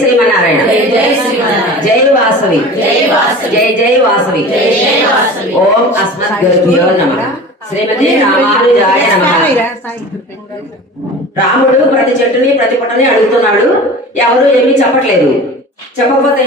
శ్రీమన్నారాయణ. జై జై శ్రీమన్నారాయణ. జై వాసవి. జై జై వాసవి. ఓం అస్మద్ గురుభ్యో నమః. శ్రీమతి రామానుజాయ నమః. రాముడు ప్రతి చెట్టుని ప్రతి పుట్టని అడుగుతున్నాడు, ఎవరు ఏమీ చెప్పట్లేదు. చెప్పకపోతే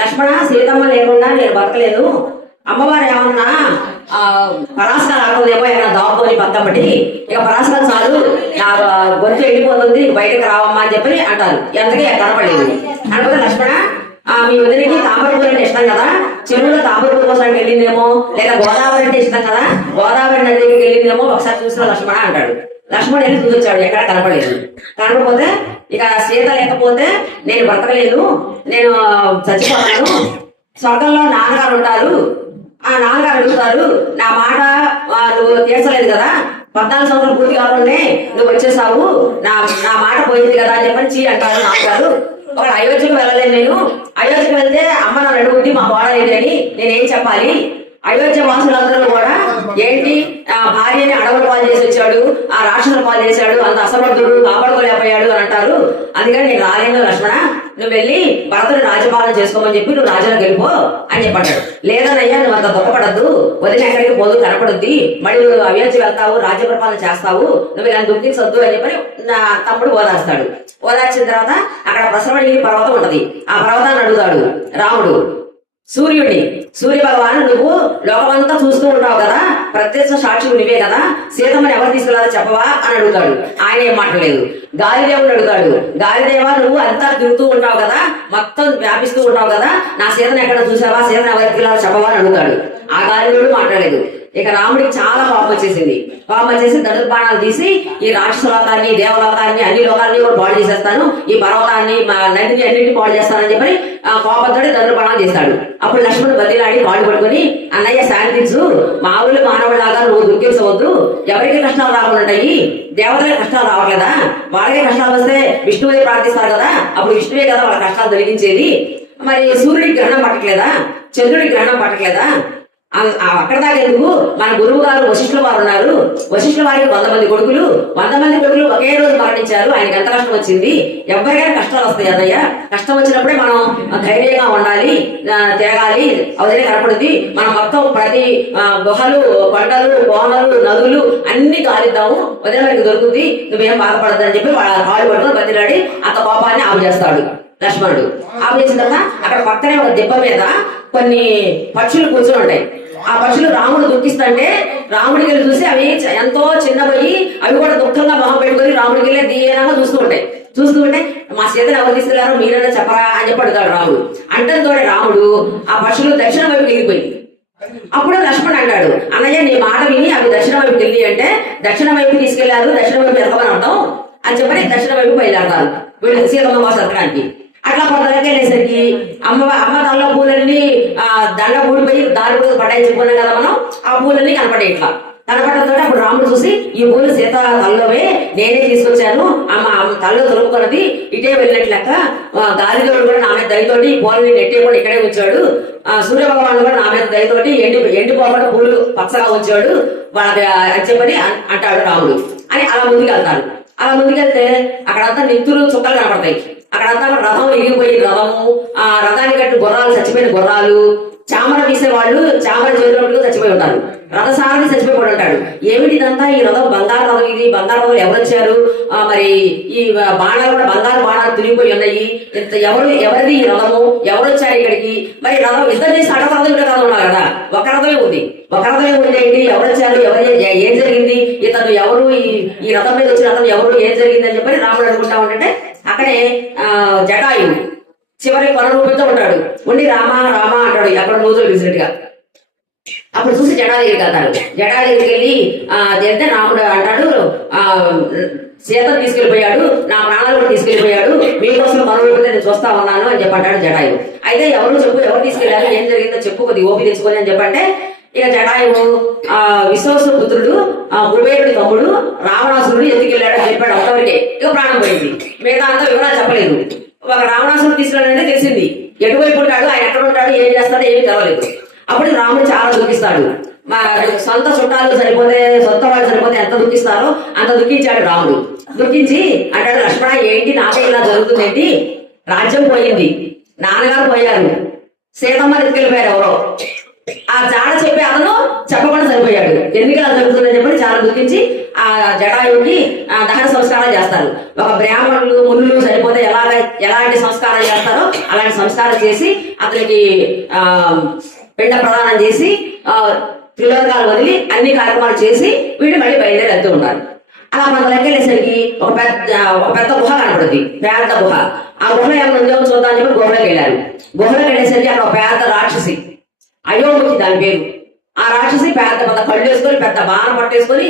లక్ష్మణ సీతమ్మ లేకుండా నేను బతకలేదు, అమ్మవారు ఏమన్నా పరాశకాలు ఆడుతుందేమో ఎక్కడ దాపుకొని పక్కబట్టి ఇక పరాశకాలు చాలు నా గొంతు ఎండిపోతుంది బయటకు రావమ్మా అని చెప్పి అంటారు. ఎంతకీ కనపడలేదు. అనుకుంటే లక్ష్మణ మీ వదిలికి తామరపూలు అంటే ఇష్టం కదా, చెరువులో తామరపూల కోసానికి వెళ్ళిందేమో, లేదా గోదావరి అంటే ఇష్టం కదా, గోదావరి నది దగ్గరికి వెళ్ళిందేమో ఒకసారి చూసిన లక్ష్మణ అంటాడు. లక్ష్మణుడు వెళ్ళి చూసొచ్చాడు, ఎక్కడ కనపడలేదు. కనపడిపోతే ఇక సీత లేకపోతే నేను బ్రతకలేను, నేను చచ్చిపోతాను, స్వర్గంలో నాన్నగారు ఉంటారు, ఆ నాన్నగారు అడుగుతారు, నా మాట నువ్వు తీర్చలేదు కదా, 14 సంవత్సరాలు పూర్తి కావాలనే నువ్వు వచ్చేసావు, నా నా మాట పోయింది కదా అని చెప్పని చీ అంటారు నాన్నగారు. ఒక అయోధ్యకు వెళ్ళలేదు, నేను అయోధ్యకు వెళ్తే అమ్మ నన్ను అడుగుద్ది మా గోడలేదు అని నేనేం చెప్పాలి? అయోధ్య వాసులందరూ కూడా ఏంటి భార్యని అడవులు పాలు చేసి వచ్చాడు, ఆ రాక్షసులు పాలు చేశాడు, అంత అసమర్థుడు, కాపాడుకోలేకపోయాడు అని అంటారు. అందుకని నేను రాలేను లక్ష్మణ, నువ్వు వెళ్ళి భరతుని రాజ్యపాలన చేసుకోమని చెప్పి నువ్వు రాజ్యానికి వెళ్ళిపో అని చెప్పాడు. లేదనయ్యా నువ్వు అంత దుఃఖపడద్దు, వదిన ఎక్కడికి పోదు కనపడుద్ది, మళ్ళీ నువ్వు అయోధ్య వెళ్తావు, రాజ్య పరిపాలన చేస్తావు, నువ్వు ఇలా దుఃఖించొద్దు అని చెప్పని నా తమ్ముడు ఓదార్స్తాడు. ఓదార్చిన తర్వాత అక్కడ ప్రసవణగిరి పర్వతం ఉంటది, ఆ పర్వతాన్ని అడుగుతాడు రాముడు సూర్యుడిని, సూర్య భగవాన్ నువ్వు లోకమంతా చూస్తూ ఉంటావు కదా, ప్రత్యక్ష సాక్షులు నువ్వే కదా, సీతమ్మని ఎవరు తీసుకెళ్లారో చెప్పవా అని అడుగుతాడు. ఆయన ఏం మాట్లాడలేదు. గాలిదేవుడు అడుగుతాడు, గాలిదేవ నువ్వు అంతా తిరుగుతూ ఉంటావు కదా, మొత్తం వ్యాపిస్తూ ఉంటావు కదా, నా సీతను ఎక్కడ చూసావా, సీతను ఎవరికి తీసుకెళ్లారో చెప్పవా అని అడుగుతాడు. ఆ గాలిదేవుడు మాట్లాడలేదు. ఇక రాముడికి చాలా కోపం వచ్చేసింది. కోపం వచ్చేసి ధనుర్బాణాలు తీసి ఈ రాక్షస లోకాన్ని, దేవలోకాన్ని, అన్ని లోకాలని కూడా పాడు చేసేస్తాను, ఈ పర్వతాన్ని నదిని అన్నింటినీ పాడు చేస్తానని చెప్పి కోపంతో ధనుర్బాణాలు చేస్తాడు. అప్పుడు లక్ష్మణుడు బదిలాడి కాళ్ళు పట్టుకుని, అన్నయ్య శాంతించు, మామూలు మానవుడిలాగా నువ్వు దుఃఖించవద్దు, ఎవరికి కష్టాలు రాకుండా ఉంటాయి, దేవతలే కష్టాలు రావట్లేదా, వాళ్ళకే కష్టాలు వస్తే విష్ణువే ప్రార్థిస్తారు కదా, అప్పుడు విష్ణువే కదా వాళ్ళ కష్టాలు తొలగించేది. మరి సూర్యుడికి గ్రహణం పట్టట్లేదా, చంద్రుడికి గ్రహణం పట్టట్లేదా, అక్కడ దాకా ఎందుకు, మన గురువు గారు వశిష్ఠుల వారు ఉన్నారు, వశిష్ఠుల వారికి 100 మంది కొడుకులు, 100 మంది కొడుకులు ఒకే రోజు మరణించారు, ఆయనకి ఎంత కష్టం వచ్చింది, ఎవరికైనా కష్టాలు వస్తాయి అన్నయ్య, కష్టం వచ్చినప్పుడే మనం ధైర్యంగా ఉండాలి, తిరగాలి, అవన్నీ కనపడుద్ది, మనం మొత్తం ప్రతి గుహలు, కొండలు, కోనలు, నదులు అన్ని గాలిద్దాము, ఉదయం మనకి దొరుకుతుంది, నువ్వేం బాధపడద్దు అని చెప్పి వాళ్ళ కాళ్ళు పడుతుంది బతిలాడి అంత కోపాన్ని ఆపు చేస్తాడు లక్ష్మణుడు. ఆపు చేసిన తర్వాత అక్కడ పక్కనే ఒక దెబ్బ మీద కొన్ని పక్షులు కూర్చొని ఉంటాయి. ఆ పక్షులు రాముడు దుఃఖిస్తుంటే రాముడికి వెళ్ళి చూసి అవి ఎంతో చిన్నపోయి అవి కూడా దుఃఖంగా మొహం పెట్టుకొని రాముడికి వెళ్ళి దీనంగా చూస్తూ ఉంటాయి. చూస్తూ ఉంటే మా సీతను ఎవరు తీసుకెళ్లారో మీరన్నా చెప్పరా అని చెప్పి అడుగుతాడు రాముడు. అంటంతో రాముడు ఆ పక్షులు దక్షిణ వైపు వెళ్ళిపోయి, అప్పుడు లక్ష్మణుడు అంటాడు, అన్నయ్య నీ మాట విని అవి దక్షిణ వైపు వెళ్ళి అంటే దక్షిణ వైపు తీసుకెళ్లారు, దక్షిణ వైపు ఎరగమని అర్థం అని చెప్పని దక్షిణ వైపు బయలుదేరతారు వీళ్ళు సీతమ్మ కోసం ఎక్కడానికి. అట్లా కొంతవరకు వెళ్ళేసరికి అమ్మ తనలో పూలన్నీ దండ ఊడిపోయి దారి పూలు పడ్డాయి చెప్పుకున్నాం కదా మనం, ఆ పూలన్నీ కనపడే ఇట్లా కనపడడంతో అప్పుడు రాముడు చూసి ఈ పూలు సీత తల్లోవే, నేనే తీసుకొచ్చాను, అమ్మ తల్లలో తొలుపుకున్నది ఇటే వెళ్ళినట్టు లెక్క, గాలిదోడు కూడా నా మీద దయతోటి పూలని నెట్టేయకుండా ఇక్కడే వచ్చాడు, సూర్య భగవానుడు కూడా నా మీద దయతోటి ఎండిపోకుండా పూలు పచ్చగా వచ్చాడు వాళ్ళకి అని చెప్పని అంటాడు రాముడు అని అలా ముందుకెళ్తారు. అలా ముందుకెళ్తే అక్కడంతా నెత్తులు చుక్కలు కనపడతాయి. అక్కడంతా రథం ఎగిరిపోయి రథము, ఆ రథాన్ని కట్టి గుర్రాలు, చచ్చిపోయిన గుర్రాలు, చామర వీసే వాళ్ళు చామర చేతులు చచ్చిపోయి ఉంటారు, రథసారథి చచ్చిపోయి ఉంటాడు. ఏమిటి ఇదంతా, ఈ రథం బంగారు రథం, ఇది బంగారు రథం ఎవరు వచ్చారు, మరి ఈ బాణాలు కూడా బంగారు బాణాలు తిరిగిపోయి ఉన్నాయి, ఎవరిది ఈ రథము, ఎవరు వచ్చారు ఇక్కడికి, మరి రథం ఇద్దరు చేసి అడవ రథం ఇక్కడ రథం ఉన్నారు కదా, ఒక రథమే ఉంది, ఒక రథమే ఉంది ఏంటి, ఎవరు వచ్చారు, ఏం జరిగింది, ఇతను ఎవరు, ఈ రథం మీద వచ్చిన అతను ఎవరు, ఏం జరిగింది అని చెప్పని రాముడు అనుకుంటా ఉంటే అక్కడే జటాయువు చివరి కొన రూపంతో ఉంటాడు. ఉండి రామా రామా అంటాడు అక్కడ రోజులు విసినట్టుగా. అప్పుడు చూసి జటా దగ్గరికి వెళ్తాడు. జటా దగ్గరికి వెళ్ళి అదేంటే రాముడు అంటాడు, సీతను తీసుకెళ్లిపోయాడు, నా ప్రాణాలు కూడా తీసుకెళ్లిపోయాడు, మీకోసం కనుగొలిపోతే నేను చూస్తా ఉన్నాను అని చెప్పంటాడు జటాయువు. అయితే ఎవరు చెప్పు, ఎవరు తీసుకెళ్లారు, ఏం జరిగిందో చెప్పు, కొద్ది ఓపి తెచ్చుకొని అని చెప్పంటే ఇక జటాయువు విశ్వాసు పుత్రుడు, కుబేరుడి తమ్ముడు రావణాసురుడు ఎత్తుకెళ్ళాడు అని చెప్పాడు. అంతవరకే ఇక ప్రాణం పోయింది. మిగతా అంతా వివరాలు చెప్పలేదు. ఒక రావణాసురుడు తీసుకెళ్ళాడంటే తెలిసింది, ఎటువైపు ఉంటాడు, ఆయన ఎక్కడ ఉంటాడు, ఏం చేస్తాడో ఏమీ తెలవలేదు. అప్పుడు రాముడు చాలా దుఃఖిస్తాడు. మా సొంత చుట్టాలు సరిపోతే సొంత వాళ్ళు సరిపోతే ఎంత దుఃఖిస్తారో అంత దుఃఖించాడు రాముడు. దుఃఖించి అంటాడు, లక్ష్మణ ఏంటి నాకే ఇలా జరుగుతుంది ఏంటి? రాజ్యం పోయింది, నాన్నగారు పోయారు, సీతమ్మ ఎత్తుకెళ్ళిపోయారు ఎవరో. ఆ జాడ చెప్పి అతను చెప్పకుండా సరిపోయాడు. ఎందుకు ఇలా జరుగుతుందని చెప్పి చాలా దుఃఖించి ఆ జటాయుడికి దహన సంస్కారాలు చేస్తారు. ఒక బ్రాహ్మణులు మునులు సరిపోతే ఎలాంటి సంస్కారం చేస్తారో అలాంటి సంస్కారం చేసి అతనికి పిండ ప్రదానం చేసి త్రిలోకాలు వదిలి అన్ని కార్యక్రమాలు చేసి వీళ్ళు మళ్ళీ బయలుదేరి వెళ్తూ ఉన్నారు. అలా మన దగ్గర వెళ్ళేసరికి ఒక పెద్ద గుహ కనపడుతుంది, పెద్ద గుహ. ఆ గుహలో ఏమైనా ఉందో చూద్దామని చెప్పి గుహలోకి వెళ్ళారు. గుహలోకి వెళ్ళేసరికి అక్కడ ఒక పెద్ద రాక్షసి, అయోముఖి దాని పేరు. ఆ రాక్షసి పెద్ద కళ్ళు వేసుకొని పెద్ద బాణం పట్టేసుకొని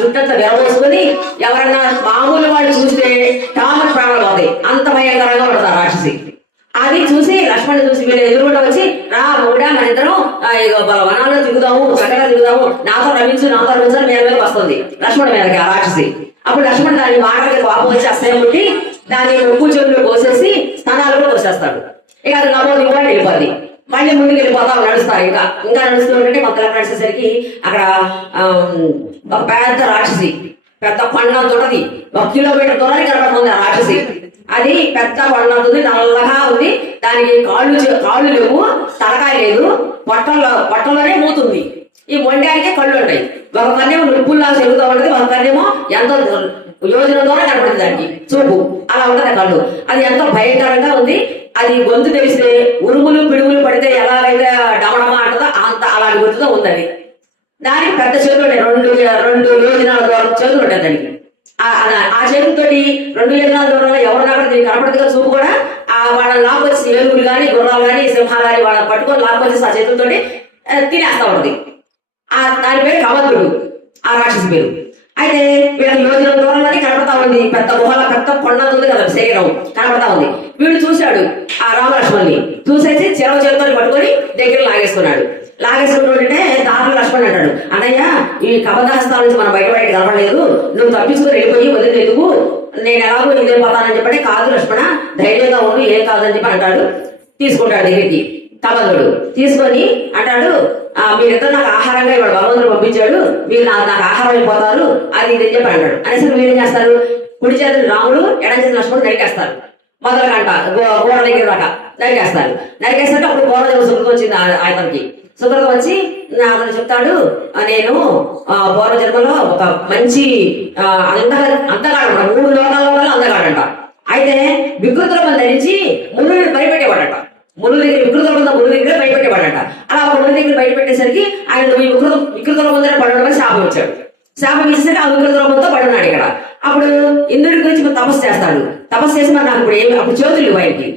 జుట్టంతా విరవోసుకొని ఎవరన్నా మామూలు వాళ్ళు చూస్తే టామర్ ప్రాణాలు పోతాయి, అంత భయంకరంగా ఉంటుంది ఆ రాక్షసి. అది చూసి లక్ష్మణ్ చూసి వీళ్ళు ఎదురుకుండా వచ్చి, రా మూడా మన ఇద్దరం వనాల్లో తిరుగుదాము, చక్కగా తిరుగుదాము, నాతో రమించని మీద వస్తుంది లక్ష్మణ్ మీదకి ఆ రాక్షసి. అప్పుడు లక్ష్మణ్ దాని మాటలకి కోపం వచ్చి అసహ్యం పుట్టి దాని ముక్కు చెవులు కోసేసి స్థానాలు కూడా కోసేస్తాడు. ఇక అది నమో దిగుబడి వెళ్ళిపోద్ది. మళ్ళీ ముందుకు వెళ్ళిపోతా నడుస్తారు. ఇంకా నడుస్తుంటే కొంతసేపు నడిచేసరికి అక్కడ ఒక పెద్ద రాక్షసి, పెద్ద కొండంత ఉంటది, 1 కిలోమీటర్ దూరానికి కనపడుతుంది ఆ రాక్షసి. అది పెద్ద కొండంత ఉంది, నల్లగా ఉంది. దానికి కాళ్ళు లేవు, తలకాయ లేదు, పొట్టలోనే మూతుంది. ఈ మొండానికి కళ్ళు ఉంటాయి. ఒక కన్నేమో నిప్పుల్లా చెరుగుతూ ఉంటుంది, ఒక కన్నేమో ఎంతో యోజన ద్వారా కనపడుతుంది దానికి చూపు. అలా ఉంటది కళ్ళు. అది ఎంతో భయంకరంగా ఉంది. అది గొంతు తెలిస్తే ఉరుములు పిడుగులు పడితే ఎలాగైతే డమడమా అంటుందో అంత అలాంటి గొంతుతో ఉందని. దానికి పెద్ద చేతులు ఉంటాయి, 2 యోజనాల దూరం చేతులు ఉంటాయి దానికి. ఆ చేతులతోటి 2 యోజనాల దూరంలో ఎవరున్నా కూడా దీనికి కనపడుతుందిగా చూపు కూడా వాళ్ళని లాక్కొచ్చి ఏనుగులు కానీ గుర్రాలు కానీ సింహాలు కానీ వాళ్ళని పట్టుకొని లాక్కొచ్చేసి ఆ చేతులతోటి తినేస్తా ఉంటుంది. దాని పేరు కవంతుడు, ఆ రాక్షసి పేరు. అయితే వీళ్ళకి యోజన దూరంలోనే కనపడతా ఉంది, పెద్ద గుహల పెద్ద కొండ ఉంది కదా శరీరం కనపడతా ఉంది. వీడు చూశాడు ఆ రామలక్ష్మణ్ని, చూసేసి చెరవ చేతుతో పట్టుకొని దగ్గర లాగేసుకున్నాడు. లాగేసుకుంటుంటే దారులు లక్ష్మణ్ అంటాడు, అన్నయ్య ఈ కబదహస్తాల నుంచి మనం బయట కనపడలేదు, నువ్వు తప్పించుకుని వెళ్ళిపోయి వదిలి ఎందుకు, నేను ఎలాగో ఇది వెళ్ళిపోతానని చెప్పంటే, కాదు లక్ష్మణ ధైర్యంగా ఉండు, ఏం కాదని చెప్పి అంటాడు. తీసుకుంటాడు దగ్గరికి కబంధుడు. తీసుకొని అంటాడు, మీరిద్దరు నాకు ఆహారంగా ఇవాడు భగవంతుడు పంపించాడు, మీరు నాకు ఆహారం అయిపోతారు, అది ఇది చెప్పి అంటాడు. అనేసరికి మీరు ఏం చేస్తారు, కుడి చేతులు రాముడు, ఎడం చేతులు లక్ష్మణుడు నరికేస్తారు. మొదల గంట గోడ దగ్గర దాకా నరికేస్తారు. నరికేసరికి అప్పుడు పూర్వజన్మ సుకృతం వచ్చింది అతనికి. సుకృతం వచ్చి అతను చెప్తాడు, నేను పూర్వజన్మలో ఒక మంచి అంతగాడంట, 3 లోకాలలో అందగాడంట. అయితే వికృతులను ధరించి మునుని భయపెట్టేవాడట. మును దగ్గర భయపెట్టేవాడట. అలా ఒక మును దగ్గర బయటపెట్టేసరికి ఆయన వికృతుల ముందర పడడం శాపం వచ్చాడు. శాపం ఇచ్చేసరికి ఆ వికృత రూపంతో పడున్నాడు ఇక్కడ. అప్పుడు ఇంద్రుడి గురించి తపస్సు చేస్తాడు. తపస్సు చేసి మరి నాకు అప్పుడు చేతులు లేవు ఆయనకి.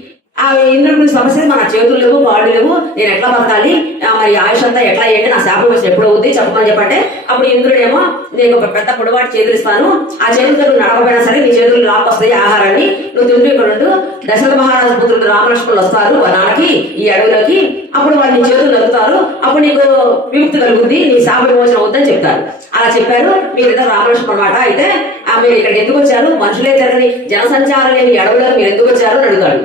ఆ ఇంద్రుడి గురించి తపస్సు చేసి మన చేతులు లేవు, కాళ్ళు లేవు, నేను ఎట్లా బతకాలి, మరి ఆయుష్ అంతా ఎట్లా అయ్యండి, నా శాపం వచ్చి ఎప్పుడు అవుద్ది చెప్పమని చెప్పంటే, అప్పుడు ఇంద్రుడేమో నేను ఒక పెద్ద పొడవాటి చేతులు ఇస్తాను, ఆ చేతులతో నువ్వు నడవపోయినా సరే నీ చేతులు లాక్కొస్తాయి ఆహారాన్ని, నువ్వు తింటూ ఇక్కడ ఉండు, దశరథ మహారాజు పుత్రుడు రామలక్ష్మణులు వస్తారు వనానికి, ఈ అడవులకి, అప్పుడు వాళ్ళు నీ చేతులు నలుగుతారు, అప్పుడు నీకు విముక్తి కలుగుద్ది, నీ శాప విమోచన అవుద్దని చెప్తారు. అలా చెప్పారు. మీరిద్దరు రామలక్ష్మణుడు అన్నమాట. అయితే మీరు ఇక్కడికి ఎందుకు వచ్చారు, మనుషులే తిరగని జనసంచారం లేని అడవులకు మీరు ఎందుకు వచ్చారు అని అడుగుతాడు.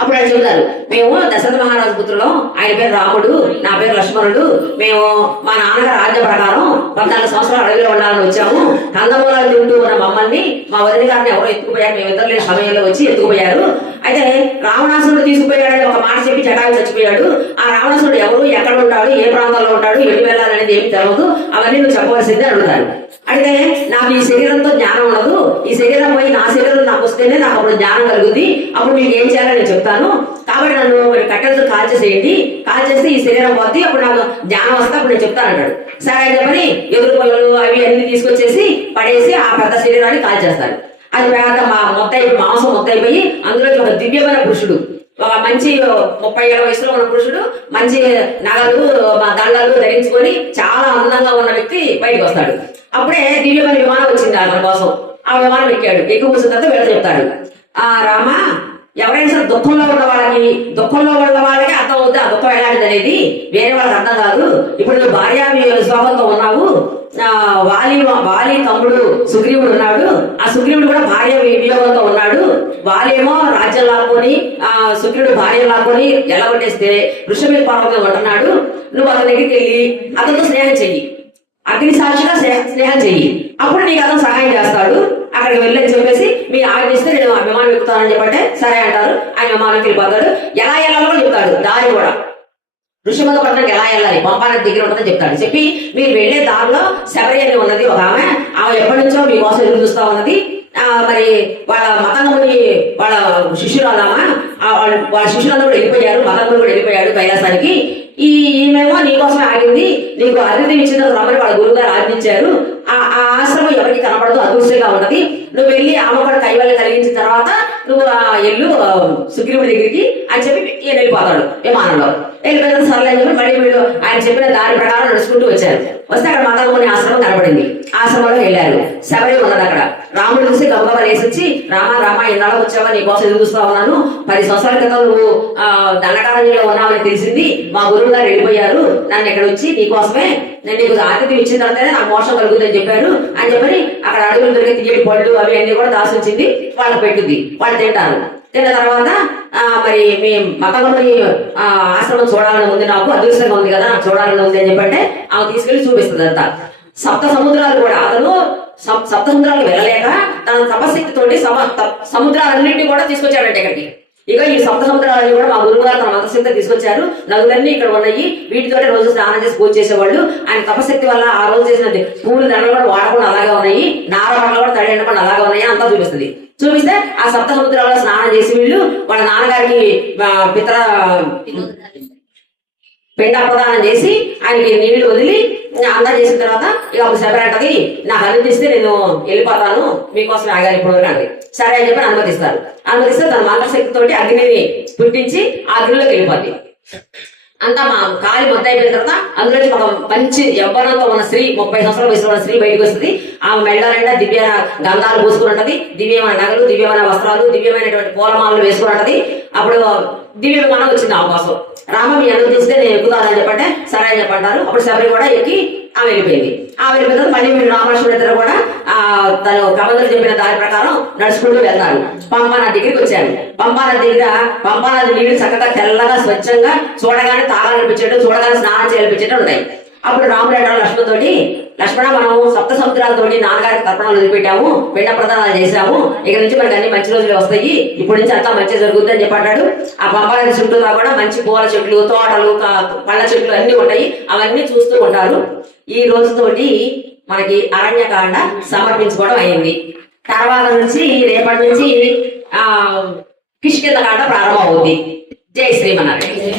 అప్పుడు ఆయన చెబుతారు, మేము దశరథ మహారాజు పుత్రులం, ఆయన పేరు రాముడు, నా పేరు లక్ష్మణుడు, మేము మా నాన్నగారు రాజ్య ప్రకారం 14 సంవత్సరాలు అడవిలో ఉండాలని వచ్చాము, కందమూలాలు తింటూ ఉన్న మమ్మల్ని మా వదిన గారిని ఎవరో ఎత్తుకుపోయారు, మేమిద్దరు లేని సమయంలో వచ్చి ఎత్తుకుపోయారు. అయితే రావణాసురుడు తీసుకుపోయాడని ఒక మాట చెప్పి జటాయు చచ్చిపోయాడు. ఆ రావణాసురుడు ఎవరు, ఎక్కడ ఉంటాడు, ఏ ప్రాంతంలో ఉంటాడు, ఎటు వెళ్ళాలనేది ఏమి తెలియదు, అవన్నీ నువ్వు చెప్పవలసిందే అడుగుతారు. అయితే నాకు ఈ శరీరంతో జ్ఞానం ఉండదు, ఈ శరీరం పోయి నా శరీరం నాకు వస్తేనే నాకు అప్పుడు జ్ఞానం కలుగుద్ది, అప్పుడు మీకు ఏం చేయాలని నేను చెప్తాను, కాబట్టి నన్ను మరి కట్టెలతో కాల్చేసేయండి, కాల్చేస్తే ఈ శరీరం పోద్ది, అప్పుడు నాకు జ్ఞానం వస్తే అప్పుడు నేను చెప్తాను అంటాడు. సరే అని చెప్పని ఎదురు పొలలు అవి అన్ని తీసుకొచ్చేసి పడేసి ఆ పెద్ద శరీరాన్ని కాల్చేస్తారు. అది పెద్ద మాంసం మొత్తైపోయి అందులో ఒక దివ్యమైన పురుషుడు, ఒక మంచి 30 ఏళ్ల వయసులో ఉన్న పురుషుడు, మంచి నగలు దండలు ధరించుకొని చాలా అందంగా ఉన్న వ్యక్తి బయటకు వస్తాడు. అప్పుడే దివ్యమైన విమానం వచ్చింది అతని కోసం. ఆ విమానం ఎక్కాడు. ఎక్కువ కూర్చున్న తర్వాత వీళ్ళ చెప్తాడు, రామ ఎవరైనా సరే దుఃఖంలో ఉన్న వాళ్ళకి అర్థం అవుతుంది ఆ దుఃఖం ఎలాంటిది అనేది, వేరే వాళ్ళకి అర్థం కాదు. ఇప్పుడు నువ్వు భార్య స్వాభంతో ఉన్నావు, వాలి తమ్ముడు సుగ్రీవుడు ఉన్నాడు, ఆ సుగ్రీవుడు కూడా భార్య వియోగంతో ఉన్నాడు, వాళ్ళేమో రాజ్యం లాక్కొని శుక్రుడు భార్య లాక్కొని ఎలా కొట్టేస్తే ఋషభి పర్వతం ఉంటున్నాడు. నువ్వు అతని దగ్గరికి వెళ్ళి అతనితో స్నేహం చెయ్యి, అగ్ని సాక్షిగా స్నేహం చెయ్యి, అప్పుడు నీకు అతను సహాయం చేస్తాడు. అక్కడికి వెళ్ళని చెప్పేసి మీరు ఆజ్ఞిస్తే నేను విమానం ఎక్కుతానని చెప్పంటే సరే అంటారు. ఆయన విమానంకి వెళ్ళిపోతాడు. ఎలా వెళ్ళాలో కూడా చెప్తాడు, దారి కూడా ఋషభ పట్టణానికి ఎలా వెళ్ళాలి, పంపానది దగ్గర ఉంటుందని చెప్తాడు. చెప్పి మీరు వెళ్లే దారిలో శబరి అని ఉన్నది ఒక ఆమె ఎప్పటి నుంచో మీకోసం ఎదురు చూస్తా ఉన్నది. మరి వాళ్ళ మతంలోని వాళ్ళ శిష్యురాలమ్మా వాళ్ళ శిష్యులందరూ కూడా వెళ్ళిపోయారు, మతంలో కూడా వెళ్ళిపోయాడు కైలాసానికి. ఈమెమో నీకోసమే ఆగింది, నీకు అతిథి ఇచ్చిన రమ్మని వాళ్ళ గురువు గారు ఆజ్ఞించారు. ఆ ఆశ్రమం ఎవరికి కనపడదు, అదృశ్యంగా ఉన్నది. నువ్వు వెళ్ళి ఆమె కూడా కైవల్యం కలిగించిన తర్వాత నువ్వు ఎల్లు సుగ్రీవుడి దగ్గరికి అని చెప్పి ఈయన వెళ్ళిపోతాడు విమానంలో. వెళ్ళిపోయిన సర్లే అని చెప్పి మళ్ళీ వీళ్ళు ఆయన చెప్పిన దారి ప్రకారం నడుచుకుంటూ వచ్చారు. వస్తే అక్కడ మతంలోని ఆశ్రమం కనపడింది. ఆశ్రమంలో వెళ్ళారు. శబరి ఉన్నది అక్కడ. రాముడు చూసి గబగబా వేసి వచ్చి రామా ఎన్నాళ్ళకి వచ్చావా, నీ కోసం ఎదురు చూస్తా ఉన్నాను. 10 సంవత్సరాల క్రితం నువ్వు దండకారణ్యంలో ఉన్నావని తెలిసింది. మా గురువు గారు వెళ్ళిపోయారు, నన్ను ఇక్కడ వచ్చి నీకోసమే నేను నీకు ఆతిథ్యం ఇచ్చిన తర్వాతనే నాకు మోసం కలుగుతుందని చెప్పారు అని చెప్పని అక్కడ అడుగులు దొరికి తీయటి పళ్ళు అవి అన్ని కూడా దాసి ఉంచింది. వాళ్ళకి పెట్టుద్ది, వాళ్ళు తింటారు. తిన్న తర్వాత మరి మీ మతంలోని ఆశ్రమం చూడాలని ఉంది, నాకు అదృష్టంగా ఉంది కదా, నాకు చూడాలని ఉంది అని చెప్పంటే ఆమె తీసుకెళ్లి చూపిస్తుంది అంతా. సప్త సముద్రాలు కూడా అతను సప్త సముద్రాలు వెళ్ళలేక తన తపశక్తితోటి సముద్రాలన్నింటినీ కూడా తీసుకొచ్చాడంటే ఇక్కడికి. ఇక ఈ సప్త సముద్రాలన్నీ కూడా మా గురువు గారు తన మంత్రశక్తి తీసుకొచ్చారు. నదులన్నీ ఇక్కడ ఉన్నాయి, వీటితోటి రోజు స్నానం చేసి పూజ చేసేవాళ్ళు. ఆయన తపశక్తి వల్ల ఆ రోజు చేసిన పూలు దండలు కూడా వాడకుండా అలాగే ఉన్నాయి, నార వాడలు కూడా తడి ఎండకుండా అలాగే ఉన్నాయి అంతా చూపిస్తుంది. చూపిస్తే ఆ సప్త సముద్రాల్లో స్నానం చేసి వీళ్ళు వాళ్ళ నాన్నగారికి పిండ ప్రదానం చేసి ఆయనకి నీళ్లు వదిలి అంతా చేసిన తర్వాత ఇక అప్పుడు శబరి అంటది, నాకు అనుమతిస్తే నేను వెళ్ళిపోతాను, మీకోసం ఆగాలి ఇప్పుడు అండి. సరే అని చెప్పి అనుమతిస్తారు. అనుమతిస్తే తన మంత్రశక్తితోటి అగ్నిని పుట్టించి ఆ అగ్నిలోకి వెళ్ళిపోద్ది. అంతా మా కాలి మొత్తం అయిపోయిన తర్వాత అందులో ఒక మంచి యవ్వనంతో ఉన్న స్త్రీ, 30 సంవత్సరాల వయసులో ఉన్న స్త్రీ బయటకు వస్తుంది. ఆమె మెళ్ళ నిండా దివ్య గంధాలు పూసుకుని ఉంటది, దివ్యమైన నగలు, దివ్యమైన వస్త్రాలు, దివ్యమైనటువంటి పూలమాలలు వేసుకుని ఉంటది. అప్పుడు దివ్య విమానం వచ్చింది ఆమె కోసం. రామ మీ అనుమతిస్తే నేను ఎక్కుతానని చెప్పంటే సరే అని చెప్పంటారు. అప్పుడు శబరి కూడా ఎక్కి ఆమె వెళ్ళిపోయింది. ఆమె వెళ్ళిపోయిన తర్వాత మళ్ళీ మీరు రామలక్ష్మణుడు ఇద్దరు కూడా తను కబంధులు చెప్పిన దారి ప్రకారం నడుచుకుంటూ వెళ్తారు. పంపానది దగ్గరికి వచ్చారు. పంపానది దగ్గర పంపానది నీళ్లు చక్కగా తెల్లగా స్వచ్ఛంగా చూడగానే తాగాలనిపించేట్టు, చూడగానే స్నానం చేయాలనిపించేట్టు ఉంటాయి. అప్పుడు రాముడు అంటారు లక్ష్మణుతోటి, లక్ష్మణ మనము సప్త సముద్రాలతోటి నాన్నగారికి తర్పణాలు వదిలిపెట్టాము, పిండ ప్రదానాలు చేశాము, ఇక నుంచి మనకి అన్ని మంచి రోజులు వస్తాయి, ఇప్పుడు నుంచి అంతా మంచి జరుగుతుంది అని చెప్పాడు. ఆ పంపానది చుట్టూలా కూడా మంచి పూల చెట్లు, తోటలు, పళ్ళ చెట్లు అన్ని ఉంటాయి. అవన్నీ చూస్తూ ఉంటారు. ఈ రోజుతోటి మనకి అరణ్యకాండ సమర్పించుకోవడం అయింది. తర్వాత నుంచి రేపటి నుంచి కిష్కింద కాండ ప్రారంభం అవుతుంది. జై శ్రీమన్నారాయణ.